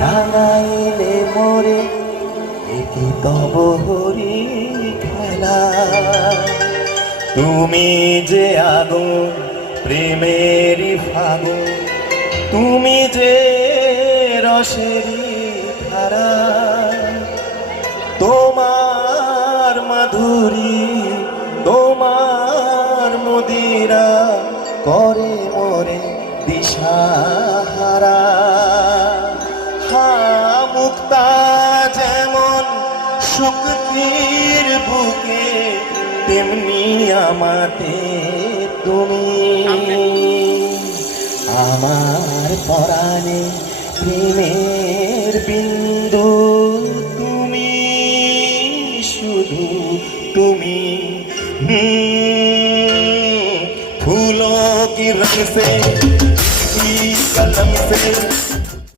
রাঙাইলে মোরে একি তব হরি খেলা। তুমি যে আগুন প্রেমেরই ফাগুন, তুমি যে রসেরই ধারা, তোমার মাধুরী তোমার মদিরা করে মোরে দিশাহারা। মুক্তা যেমন শক্তির বুকে, তেমনি আমাতে তুমি। আমার পরাণে প্রেমের বিন্দু তুমি, শুধু তুমি। ফুলো কি রং से